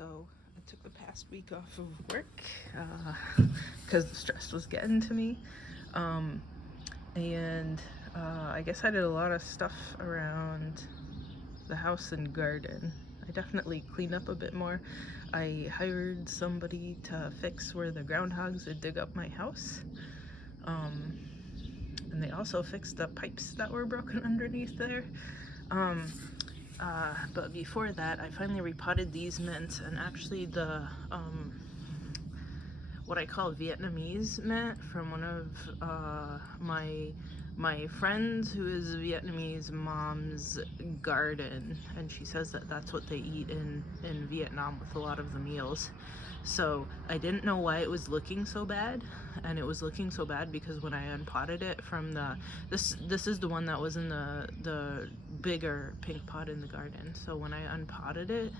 So I took the past week off of work because the stress was getting to me. And I guess I did a lot of stuff around the house and garden. I definitely cleaned up a bit more. I hired somebody to fix where the groundhogs would dig up my house. And they also fixed the pipes that were broken underneath there. But before that, I finally repotted these mints, and actually the what I call Vietnamese mint from one of my friends who is Vietnamese mom's garden, and she says that that's what they eat in Vietnam with a lot of the meals. So I didn't know why it was looking so bad, and it was looking so bad because when I unpotted it from this is the one that was in the bigger pink pot in the garden. So when I unpotted it,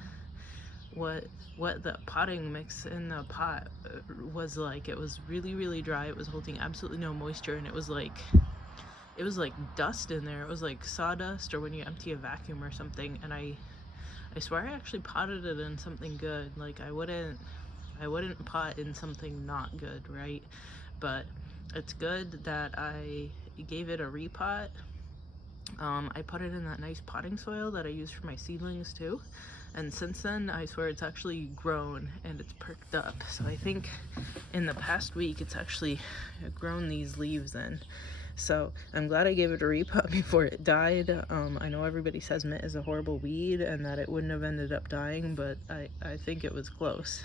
what the potting mix in the pot was like, it was really dry. It was holding absolutely no moisture, and it was like dust in there. It was like sawdust, or when you empty a vacuum or something. And I swear I actually potted it in something good. Like I wouldn't pot in something not good, right? But it's good that I gave it a repot. I put it in that nice potting soil that I use for my seedlings too. And since then, I swear it's actually grown and it's perked up. So I think in the past week, it's actually grown these leaves in. So I'm glad I gave it a repot before it died. I know everybody says mint is a horrible weed and that it wouldn't have ended up dying, but I think it was close.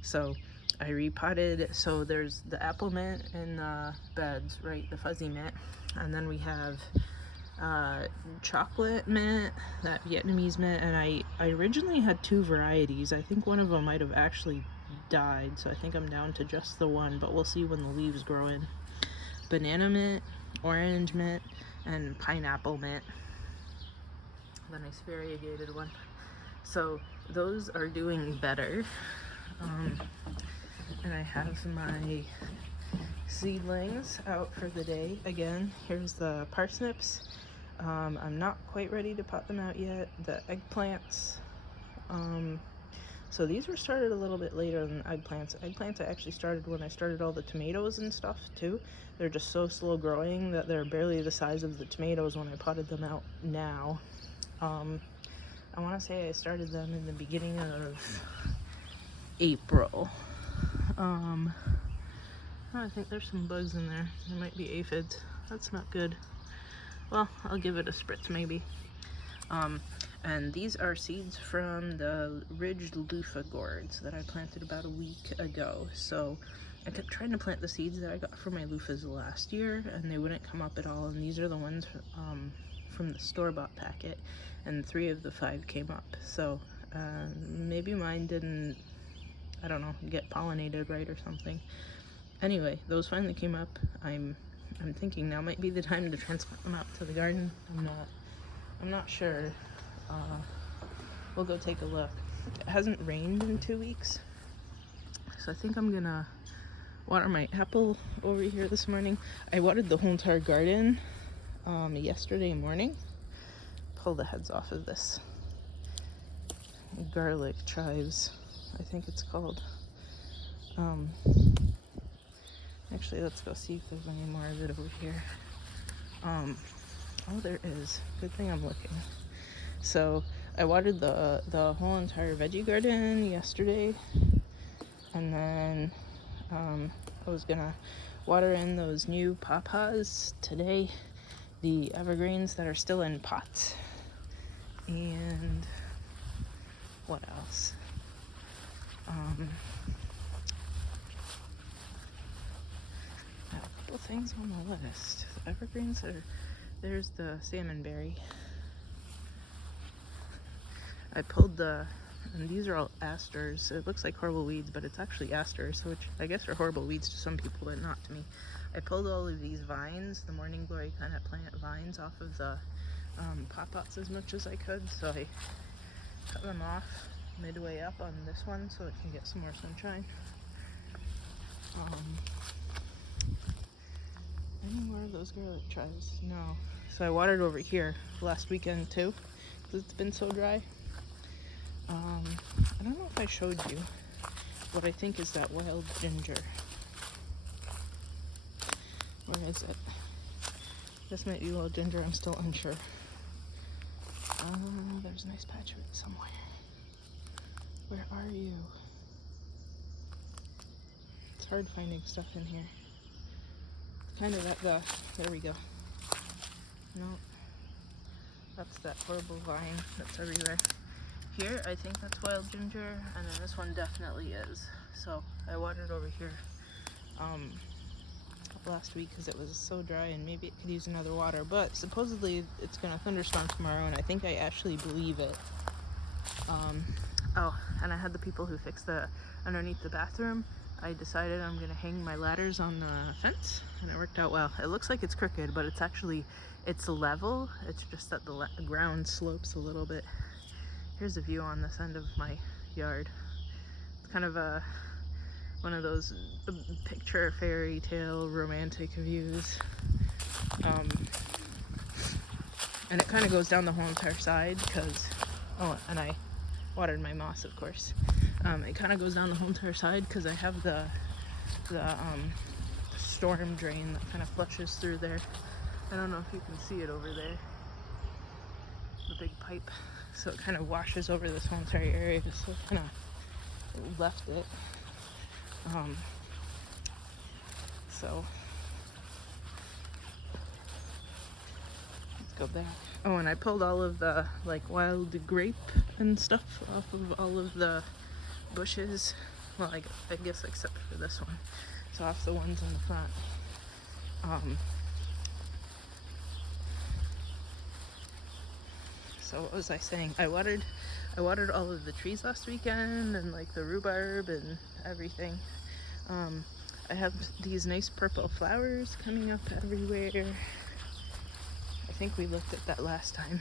So I repotted. So there's the apple mint in the beds, right? The fuzzy mint. And then we have chocolate mint, that Vietnamese mint, and I originally had two varieties. I think one of them might have actually died, so I think I'm down to just the one, but we'll see when the leaves grow in. Banana mint, orange mint, and pineapple mint. The nice variegated one. So those are doing better. And I have my seedlings out for the day. Again, here's the parsnips. I'm not quite ready to pot them out yet. The eggplants. So these were started a little bit later than eggplants. Eggplants I actually started when I started all the tomatoes and stuff too. They're just so slow growing that they're barely the size of the tomatoes when I potted them out now. I want to say I started them in the beginning of April. I think there's some bugs in there. There might be aphids. That's not good. Well, I'll give it a spritz maybe. And these are seeds from the ridged loofah gourds that I planted about a week ago. So I kept trying to plant the seeds that I got from my loofahs last year, and they wouldn't come up at all. And these are the ones from the store-bought packet, and 3 of the 5 came up. So maybe mine didn't, I don't know, get pollinated right or something. Anyway, those finally came up. I'm thinking now might be the time to transplant them out to the garden. I'm not sure. We'll go take a look. It hasn't rained in 2 weeks, so I think I'm gonna water my apple over here this morning. I watered the whole entire garden yesterday morning. Pull the heads off of this garlic chives, I think it's called. Actually, let's go see if there's any more of it over here. Oh, there is. Good thing I'm looking. So I watered the whole entire veggie garden yesterday, and then I was gonna water in those new pawpaws today, the evergreens that are still in pots, and what else? Things on the list. The evergreens there's the salmonberry. I pulled and these are all asters. It looks like horrible weeds, but it's actually asters, which I guess are horrible weeds to some people, but not to me. I pulled all of these vines, the morning glory kind of plant vines, off of the pop-pots as much as I could, so I cut them off midway up on this one so it can get some more sunshine. Any more of those garlic chives? No. So I watered over here last weekend too, because it's been so dry. I don't know if I showed you what I think is that wild ginger. Where is it? This might be wild ginger, I'm still unsure. There's a nice patch of it somewhere. Where are you? It's hard finding stuff in here. It's kind of at the, there we go. No, that's that horrible vine that's everywhere. Here, I think that's wild ginger, and then this one definitely is. So I watered over here last week because it was so dry and maybe it could use another water, but supposedly it's gonna thunderstorm tomorrow, and I think I actually believe it. Oh, and I had the people who fixed the underneath the bathroom. I decided I'm gonna hang my ladders on the fence, and it worked out well. It looks like it's crooked, but it's actually, it's level. It's just that the ground slopes a little bit. Here's a view on this end of my yard. It's kind of a one of those picture fairy tale romantic views. And it kind of goes down the whole entire side because, oh, and I watered my moss, of course. It kind of goes down the whole entire side because I have the storm drain that kind of flushes through there. I don't know if you can see it over there, the big pipe. So it kind of washes over this whole entire area, so it kind of left it. So let's go back. Oh, and I pulled all of the like wild grape and stuff off of all of the bushes. Well, I guess except for this one. So off the ones in the front. So what was I saying? I watered all of the trees last weekend, and like the rhubarb and everything. I have these nice purple flowers coming up everywhere. I think we looked at that last time.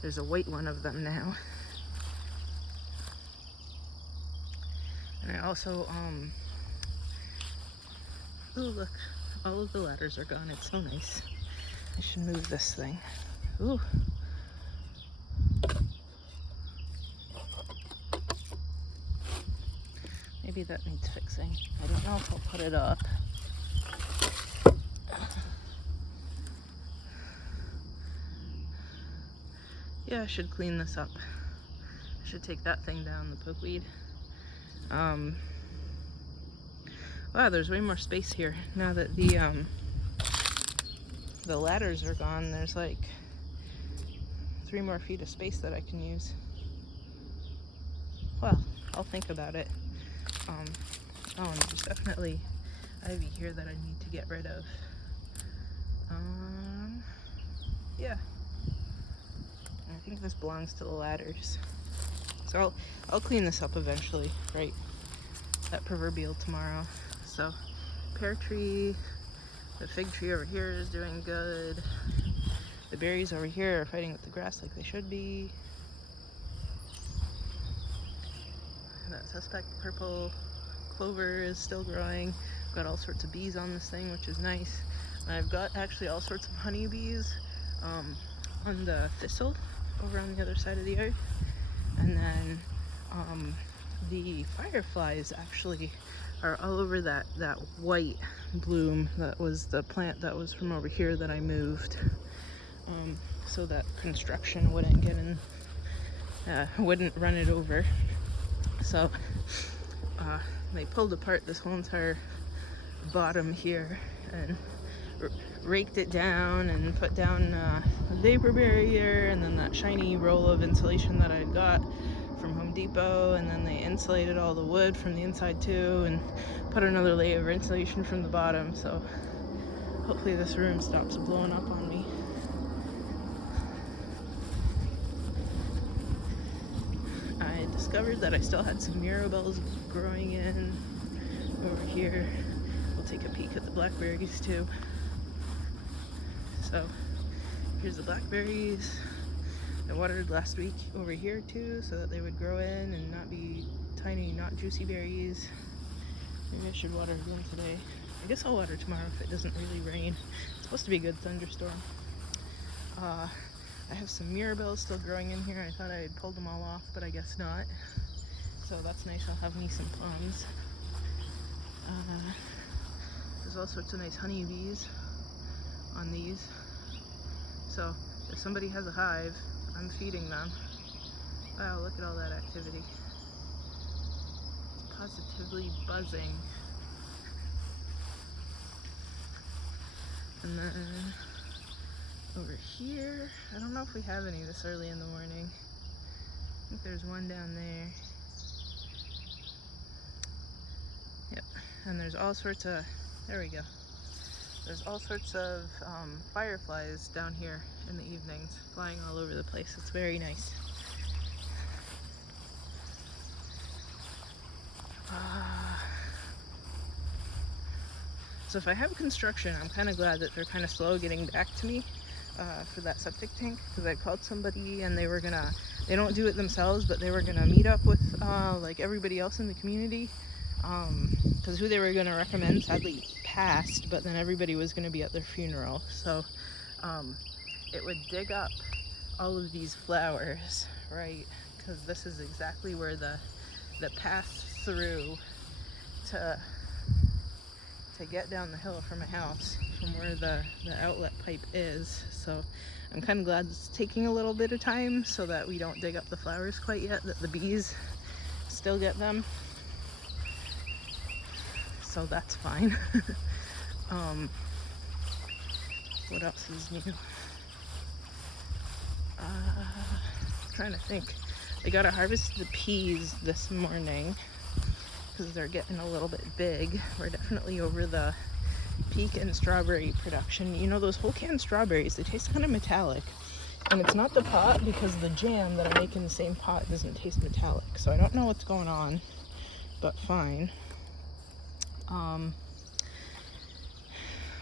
There's a white one of them now. And I also, oh look, all of the ladders are gone. It's so nice. I should move this thing. Ooh. Maybe that needs fixing. I don't know if I'll put it up. Yeah, I should clean this up. I should take that thing down, the pokeweed. Wow, there's way more space here now that the ladders are gone. There's like 3 more feet of space that I can use. Well, I'll think about it. Oh, and there's definitely ivy here that I need to get rid of. Yeah. I think this belongs to the ladders. So I'll clean this up eventually, right? That proverbial tomorrow. So, pear tree, the fig tree over here is doing good. The berries over here are fighting with the grass like they should be. That suspect purple clover is still growing. I've got all sorts of bees on this thing, which is nice. And I've got actually all sorts of honeybees on the thistle over on the other side of the yard. And then the fireflies actually are all over that white bloom that was the plant that was from over here that I moved. So that construction wouldn't get in, wouldn't run it over. So they pulled apart this whole entire bottom here and raked it down and put down a vapor barrier, and then that shiny roll of insulation that I got from Home Depot, and then they insulated all the wood from the inside too and put another layer of insulation from the bottom. So hopefully this room stops blowing up on me. I discovered that I still had some mirabelles growing in over here. We'll take a peek at the blackberries too. So here's the blackberries. I watered last week over here too so that they would grow in and not be tiny, not juicy berries. Maybe I should water again today. I guess I'll water tomorrow if it doesn't really rain. It's supposed to be a good thunderstorm. I have some mirabelles still growing in here. I thought I had pulled them all off, but I guess not. So that's nice. I'll have me some plums. There's all sorts of nice honeybees on these. So if somebody has a hive, I'm feeding them. Wow, look at all that activity. It's positively buzzing. And then over here, I don't know if we have any this early in the morning. I think there's one down there. Yep, and there's all sorts of, there we go. There's all sorts of fireflies down here in the evenings, flying all over the place. It's very nice. So if I have construction, I'm kind of glad that they're kind of slow getting back to me for that septic tank, because I called somebody and they were gonna, they don't do it themselves, but they were gonna meet up with like everybody else in the community, because who they were gonna recommend sadly passed, but then everybody was gonna be at their funeral. So it would dig up all of these flowers, right? Because this is exactly where the path through to get down the hill from my house, from where the outlet pipe is. So I'm kind of glad it's taking a little bit of time so that we don't dig up the flowers quite yet, that the bees still get them. So that's fine. What else is new? Trying to think. I gotta harvest the peas this morning because they're getting a little bit big. We're definitely over the peak in strawberry production. You know, those whole canned strawberries, they taste kind of metallic. And it's not the pot, because the jam that I make in the same pot doesn't taste metallic. So I don't know what's going on, but fine.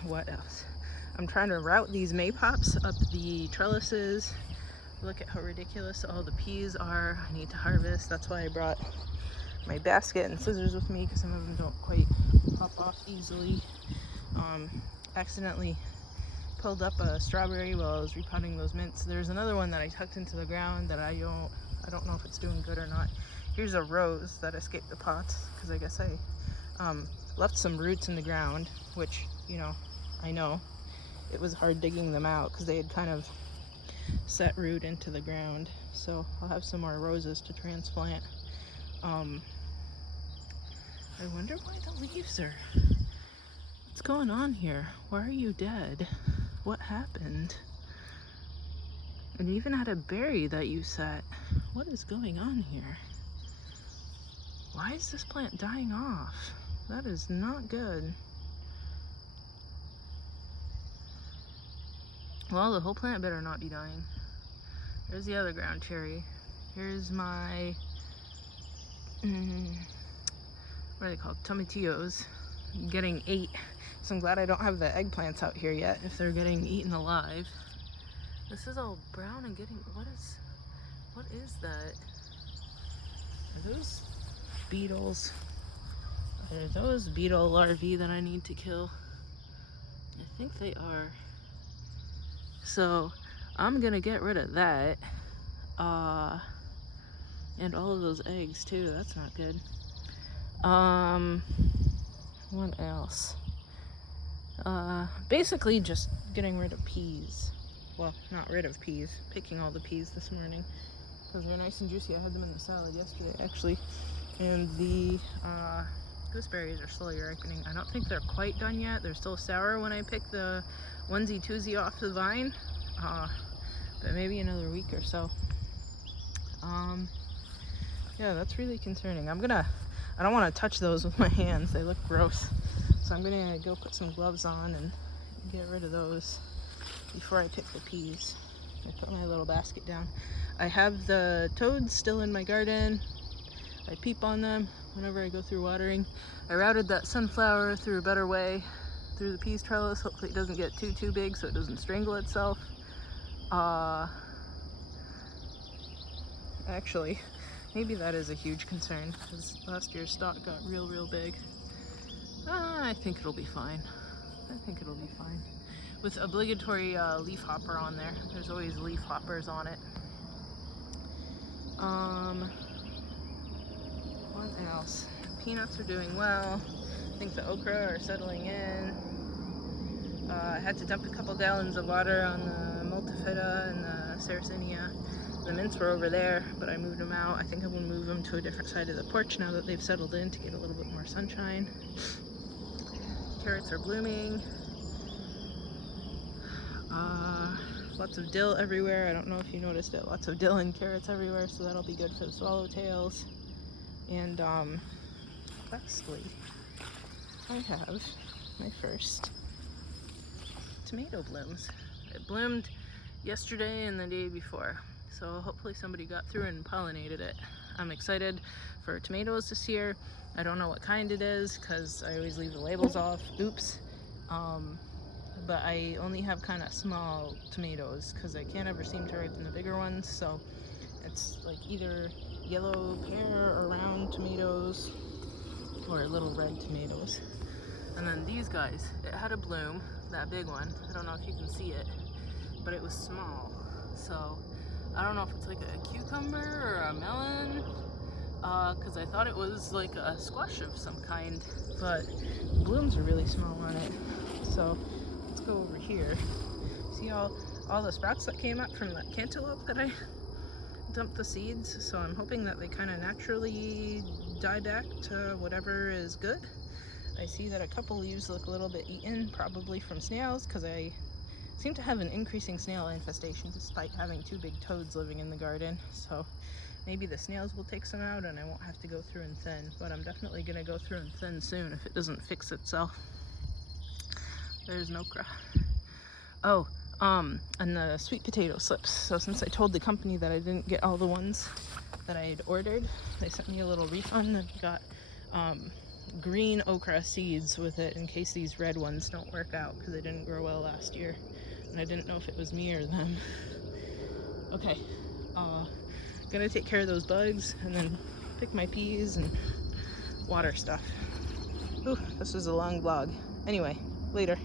What else? I'm trying to route these maypops up the trellises. Look at how ridiculous all the peas are. I need to harvest. That's why I brought my basket and scissors with me, because some of them don't quite pop off easily. Accidentally pulled up a strawberry while I was repotting those mints. There's another one that I tucked into the ground that I don't know if it's doing good or not. Here's a rose that escaped the pots, because I guess I left some roots in the ground, which, you know, I know it was hard digging them out because they had kind of set root into the ground. So I'll have some more roses to transplant. I wonder why the leaves are... What's going on here? Why are you dead? What happened? And you even had a berry that you set. What is going on here? Why is this plant dying off? That is not good. Well, the whole plant better not be dying. There's the other ground cherry. Here's my... what are they called? Tomatillos. I'm getting 8. So I'm glad I don't have the eggplants out here yet if they're getting eaten alive. This is all brown and getting... What is that? Are those beetles? Are those beetle larvae that I need to kill? I think they are. So I'm gonna get rid of that. And all of those eggs too. That's not good. What else? Basically just getting rid of peas. Well, not rid of peas. Picking all the peas this morning because they're nice and juicy. I had them in the salad yesterday, actually. And the gooseberries are slowly ripening. I don't think they're quite done yet. They're still sour when I pick the onesie-twosie off the vine. But maybe another week or so. Yeah, that's really concerning. I don't want to touch those with my hands. They look gross. So I'm gonna go put some gloves on and get rid of those before I pick the peas. I put my little basket down. I have the toads still in my garden. I peep on them whenever I go through watering. I routed that sunflower through a better way through the peas trellis. Hopefully it doesn't get too big so it doesn't strangle itself. Actually, maybe that is a huge concern because last year's stalk got real big. I think it'll be fine. I think it'll be fine. with obligatory leaf hopper on there. There's always leaf hoppers on it. What else? Peanuts are doing well. I think the okra are settling in. I had to dump a couple gallons of water on the multifida and the sarracenia. The mints were over there, but I moved them out. I think I will move them to a different side of the porch now that they've settled in to get a little bit more sunshine. Carrots are blooming. Lots of dill everywhere. I don't know if you noticed it. Lots of dill and carrots everywhere, so that'll be good for the swallowtails. And lastly, I have my first tomato blooms. It bloomed yesterday and the day before, so hopefully somebody got through and pollinated it. I'm excited for tomatoes this year. I don't know what kind it is because I always leave the labels off. Oops. But I only have kind of small tomatoes because I can't ever seem to ripen the bigger ones, so it's like either yellow pear or round tomatoes or little red tomatoes. And then these guys, it had a bloom, that big one. I don't know if you can see it, but it was small. So I don't know if it's like a cucumber or a melon, because I thought it was like a squash of some kind, but the blooms are really small on it. So let's go over here. See all the sprouts that came up from that cantaloupe that I dumped the seeds? So I'm hoping that they kind of naturally die back to whatever is good. I see that a couple leaves look a little bit eaten, probably from snails, because I seem to have an increasing snail infestation despite having 2 big toads living in the garden. So maybe the snails will take some out and I won't have to go through and thin, but I'm definitely going to go through and thin soon if it doesn't fix itself. There's an okra. Oh, and the sweet potato slips. So since I told the company that I didn't get all the ones that I had ordered, they sent me a little refund and got green okra seeds with it in case these red ones don't work out because they didn't grow well last year. And I didn't know if it was me or them. Okay, gonna take care of those bugs and then pick my peas and water stuff. Ooh, this was a long vlog. Anyway, later.